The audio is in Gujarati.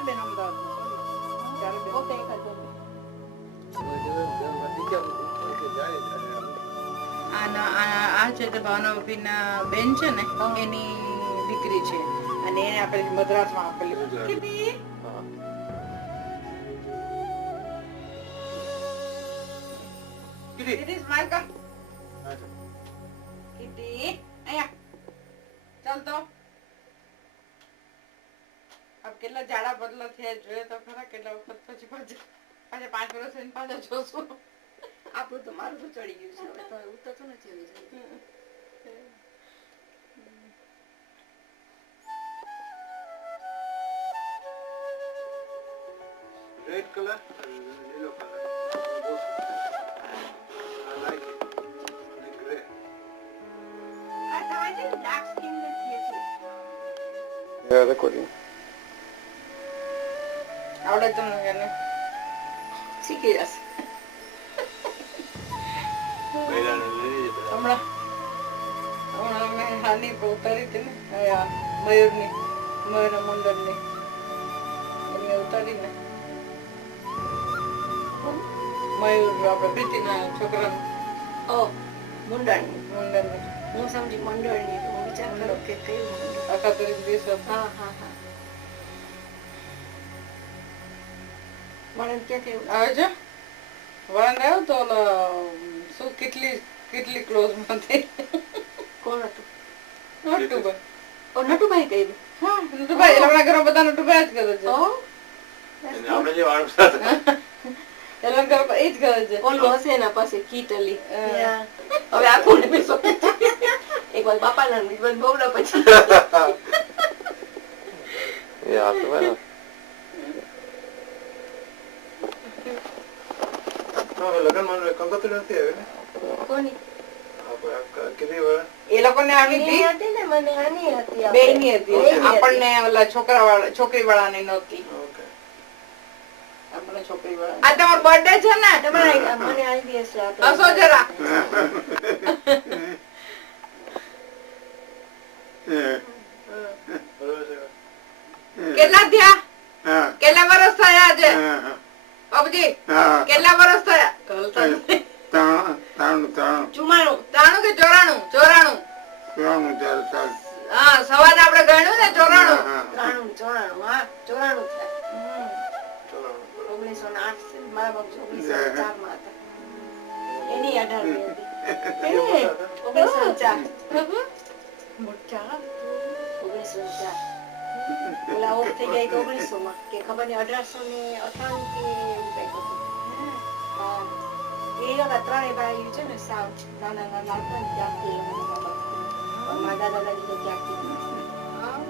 ચાર બેન અમદાવાદમાં ચાર બેન પોતે એક જ આ છે તે ભાવનાબેનના બેન છે ને એની દીકરી છે અને એને આપેલી મદ્રાસમાં આપેલી કીધી કીધી સ્માઈલ કર કીધી અહીંયા ચાલ તો अब કેટલા જાડા બદલા થયા જોઈએ તો ખરા કેટલા વખત પછી પાછા 5 વર્ષ થઈને પાછા જોશું આપણું તો મારું તો ચડી ગયું છે હવે તો ઉતરતું નથી હવે Red color and yellow color. Both. I like it. The gray. આ તમારે ડાર્ક સ્કિન નથી એટલે Yeah, recording. આવડે તમને કેને શીખી જશે હમણાં મેં હાની પર ઉતારી હતી ને મયુરના મુંડનની એમને ઉતારી ને મયુર આપણે પ્રીતિના છોકરાનું ઓ મુંડળની મુંડનની હું સમજી મંડળની હું વિચાર કરો કે કયું મંડળ આખા તરીકે દિવસ હા હા હા મને ક્યાંથી આવે છે વળાંદ આવ્યો તો ઓલો શું કેટલી ક્લોઝમાંથી કોણ હતું નટુભાઈ ઓ નટુભાઈ કર્યું હા નટુભાઈ એટલે આપણા ઘરમાં બધા નટુભાઈ જ કરે છે ઓ આપણે જે વાળું સાથે એટલે ઘરમાં એ જ કરે છે ઓલો હશે એના પાસે કીટલી હવે આખું ને બેસો એક વાર બાપાના બીજું બહુડા પછી Yeah, bueno. No, લગન માં કંકોત્રી નથી આવી ને કોની કેટલી વાર એ લોકોને આવી હતી હતી ને મને આની હતી બેયની હતી આપણને ઓલા છોકરી વાળાની નહોતી ઓકે આપણે છોકરી વાળા આ તમારો બર્થડે છે ને તમારા મને આવી હશે હસો જરા કેટલા થયા કેટલા વર્ષ થયા છે બાબુજી કેટલા વર્ષ થયા ચુમાણું 93 કે 94 હા સવારે આપણે ગણ્યું ને 94 ચોરાણું હા 94 થયા 1908 મારા બાપ 1904 માં હતા એની 18 હતી એની 1904 મોટા 1904 ઓલા ઓફ થઈ ગઈ 1900 માં કે ખબર નહીં 1898 કે એવું કંઈક હતું હા એ લોકો ત્રણેય ભાઈ છે ને સાવ નાના નાના હતા ને ત્યાંથી મારા દાદા દાદી તો ત્યાંથી